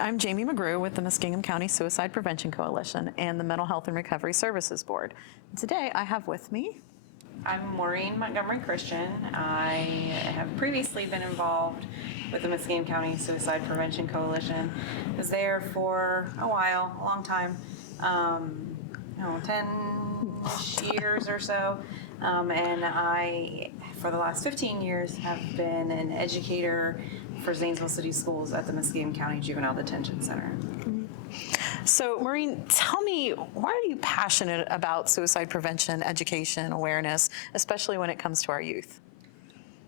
I'm Jamie McGrew with the Muskingum County Suicide Prevention Coalition and the Mental Health and Recovery Services Board. Today I have with me... I'm Maureen, Montgomery-Christian. I have previously been involved with the Muskingum County Suicide Prevention Coalition. I was there for a while, a long time, 10 years or so. And I, for the last 15 years, have been an educator for Zanesville City Schools at the Muskingum County Juvenile Detention Center. So, Maureen, tell me, why are you passionate about suicide prevention, education, awareness, especially when it comes to our youth?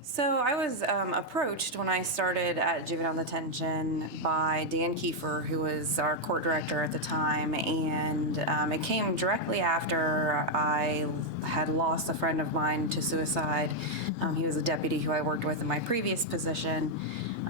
So I was approached when I started at juvenile detention by Dan Kiefer, who was our court director at the time, and it came directly after I had lost a friend of mine to suicide. He was a deputy who I worked with in my previous position.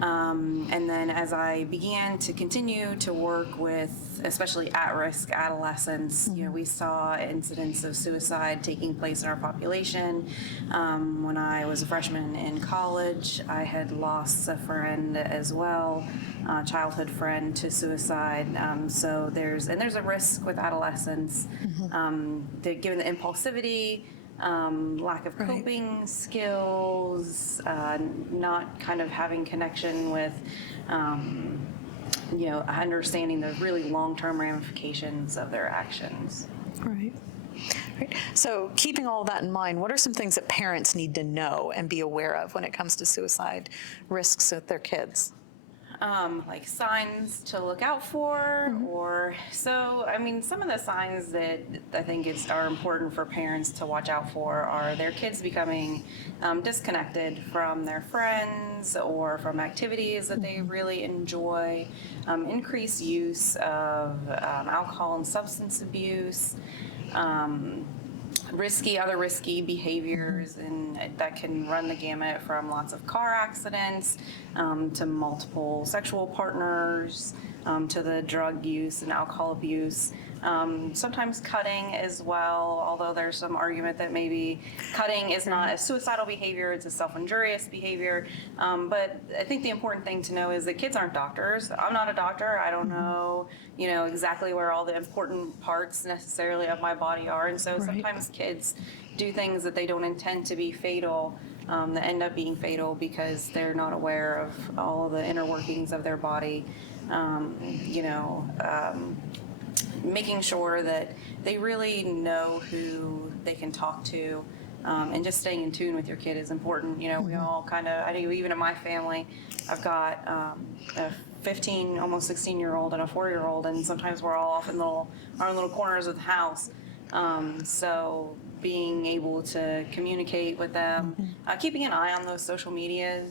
And then as I began to continue to work with especially at-risk adolescents, we saw incidents of suicide taking place in our population. When I was a freshman in college, I had lost a friend as well, a childhood friend to suicide. So there's a risk with adolescents, given the impulsivity, lack of coping skills, not kind of having connection with, understanding the really long-term ramifications of their actions. Right. So keeping all that in mind, what are some things that parents need to know and be aware of when it comes to suicide risks with their kids? Like signs to look out for, some of the signs that I think are important for parents to watch out for are their kids becoming disconnected from their friends or from activities that they really enjoy, increased use of alcohol and substance abuse, other risky behaviors, and that can run the gamut from lots of car accidents to multiple sexual partners, to the drug use and alcohol abuse. Sometimes cutting as well, although there's some argument that maybe cutting is not a suicidal behavior, it's a self-injurious behavior. But I think the important thing to know is that kids aren't doctors. I'm not a doctor. I don't know, exactly where all the important parts necessarily of my body are. And so sometimes kids do things that they don't intend to be fatal, that end up being fatal because they're not aware of all of the inner workings of their body. Making sure that they really know who they can talk to, and just staying in tune with your kid is important. We all I know even in my family, I've got a 15, almost 16-year-old and a 4-year-old, and sometimes we're all off in our little corners of the house. So being able to communicate with them, keeping an eye on those social media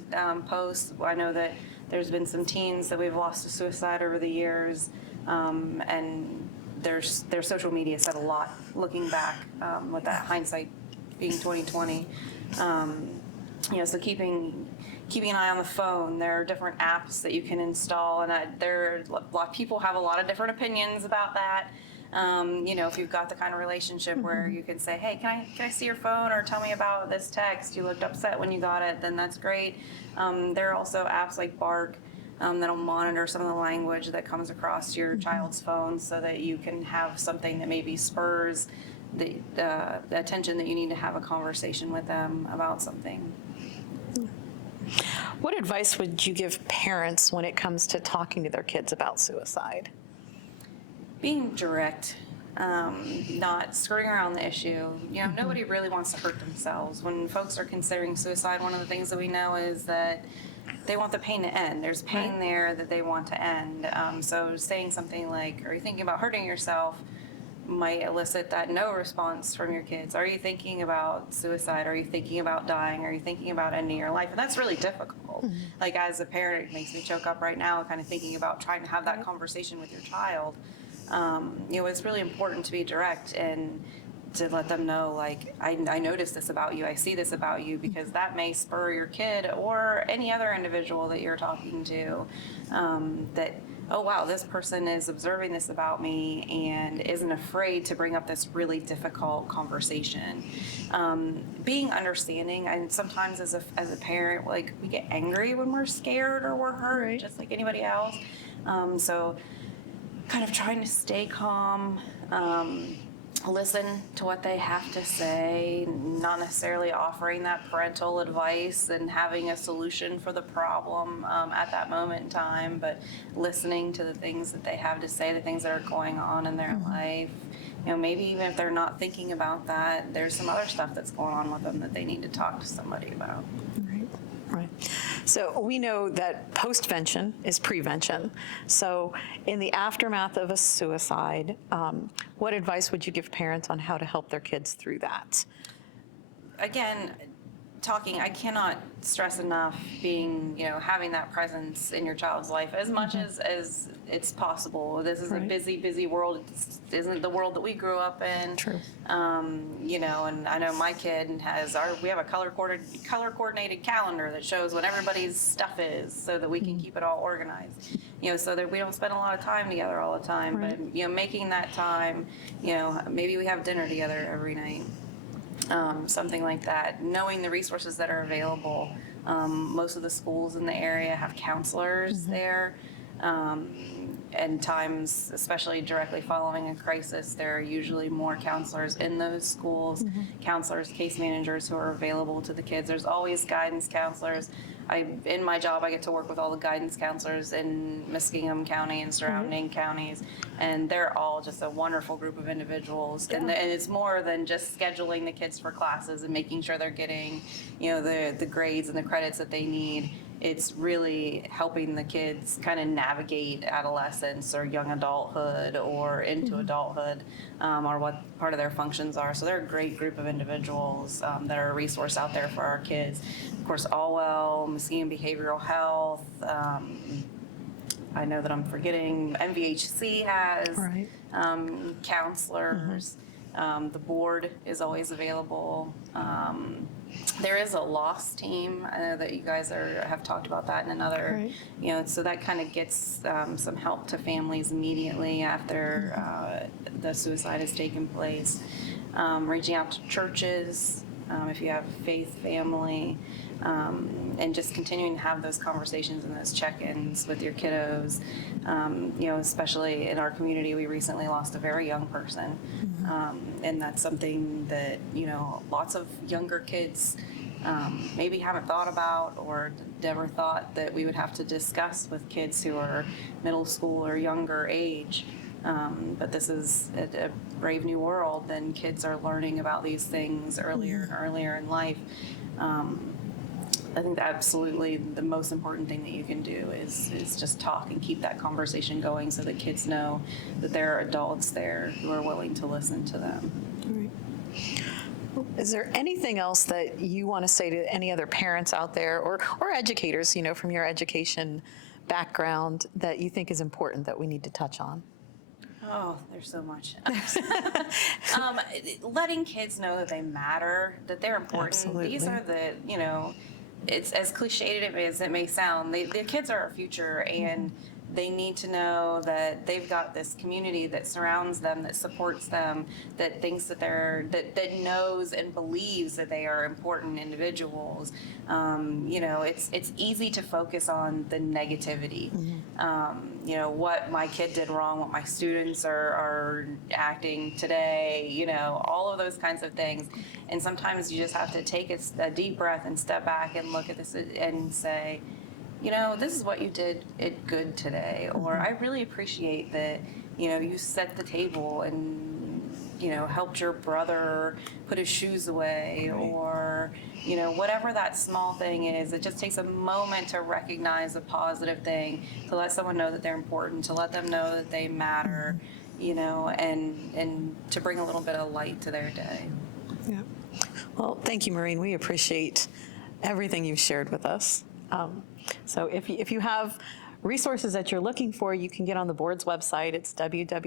posts. I know that there's been some teens that we've lost to suicide over the years, and their social media said a lot looking back, with that hindsight being 2020. So keeping an eye on the phone. There are different apps that you can install, and a lot of people have a lot of different opinions about that. If you've got the kind of relationship where you can say, hey, can I see your phone, or tell me about this text, you looked upset when you got it, then that's great. There are also apps like Bark that'll monitor some of the language that comes across your child's phone, so that you can have something that maybe spurs the attention that you need to have a conversation with them about something. What advice would you give parents when it comes to talking to their kids about suicide? Being direct, not skirting around the issue. Nobody really wants to hurt themselves. When folks are considering suicide, one of the things that we know is that they want the pain to end. There's pain there that they want to end. So saying something like, are you thinking about hurting yourself, might elicit that no response from your kids. Are you thinking about suicide? Are you thinking about dying? Are you thinking about ending your life? And that's really difficult. Like, as a parent, it makes me choke up right now, kind of thinking about trying to have that conversation with your child. It's really important to be direct and to let them know, like, I noticed this about you, I see this about you, because that may spur your kid or any other individual that you're talking to, that, oh wow, this person is observing this about me and isn't afraid to bring up this really difficult conversation. Being understanding, and sometimes as a parent, like, we get angry when we're scared or we're hurt, just like anybody else. So kind of trying to stay calm, listen to what they have to say, not necessarily offering that parental advice and having a solution for the problem at that moment in time, but listening to the things that they have to say, the things that are going on in their life. You know, maybe even if they're not thinking about that, there's some other stuff that's going on with them that they need to talk to somebody about. Right. So we know that postvention is prevention. So in the aftermath of a suicide, what advice would you give parents on how to help their kids through that? Again, I cannot stress enough having that presence in your child's life as much as it's possible. This is a busy, busy world. It isn't the world that we grew up in. True. And I know my kid we have a color coordinated calendar that shows what everybody's stuff is so that we can keep it all organized. So that we don't spend a lot of time together all the time, but, making that time, maybe we have dinner together every night. Something like that, knowing the resources that are available. Most of the schools in the area have counselors there. And times, especially directly following a crisis, there are usually more counselors in those schools, counselors, case managers who are available to the kids. There's always guidance counselors. In my job, I get to work with all the guidance counselors in Muskingum County and surrounding counties, and they're all just a wonderful group of individuals. And it's more than just scheduling the kids for classes and making sure they're getting, the grades and the credits that they need. It's really helping the kids kind of navigate adolescence or young adulthood or into adulthood, or what part of their functions are. So they're a great group of individuals that are a resource out there for our kids. Of course, Allwell, Muskingum Behavioral Health. I know that I'm forgetting. MVHC has counselors. The board is always available. There is a loss team. I know that you guys have talked about that in another, so that kind of gets some help to families immediately after the suicide has taken place. Reaching out to churches, if you have a faith family, and just continuing to have those conversations and those check-ins with your kiddos. Especially in our community, we recently lost a very young person. And that's something that, lots of younger kids maybe haven't thought about or never thought that we would have to discuss with kids who are middle school or younger age. But this is a brave new world, and kids are learning about these things earlier and earlier in life. I think that absolutely the most important thing that you can do is just talk and keep that conversation going so that kids know that there are adults there who are willing to listen to them. Is there anything else that you want to say to any other parents out there or educators, from your education background that you think is important that we need to touch on? Oh, there's so much. Letting kids know that they matter, that they're important. Absolutely. These are the, it's as cliched as it may sound. The kids are our future, and they need to know that they've got this community that surrounds them, that supports them, that thinks that that knows and believes that they are important individuals. It's easy to focus on the negativity. What my kid did wrong, what my students are acting today, all of those kinds of things. And sometimes you just have to take a deep breath and step back and look at this and say, this is what you did good today, or I really appreciate that, you set the table and, helped your brother put his shoes away, or, whatever that small thing is. It just takes a moment to recognize a positive thing, to let someone know that they're important, to let them know that they matter, and to bring a little bit of light to their day. Yeah. Well, thank you, Maureen. We appreciate everything you've shared with us. So if you have resources that you're looking for, you can get on the board's website. It's www.mhrs.org,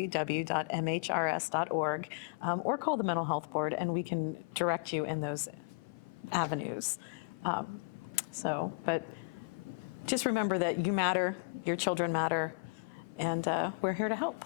or call the Mental Health Board, and we can direct you in those avenues. But just remember that you matter, your children matter, and we're here to help.